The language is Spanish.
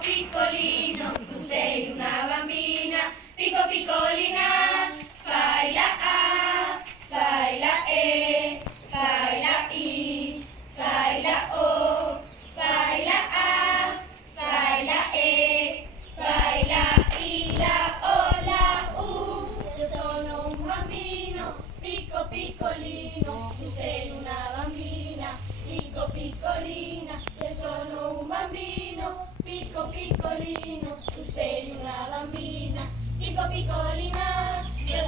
piccolino, tu sei una bambina, picco piccolina, fai la A, fai la E, fai la I, fai la O, fai la A, fai la E, fai la I, la O, la U. Io sono un bambino, picco piccolino, tu sei una bambina, picco piccolina. Io sono un bambino, picco piccolino, tu sei una bambina, picco piccolina. Io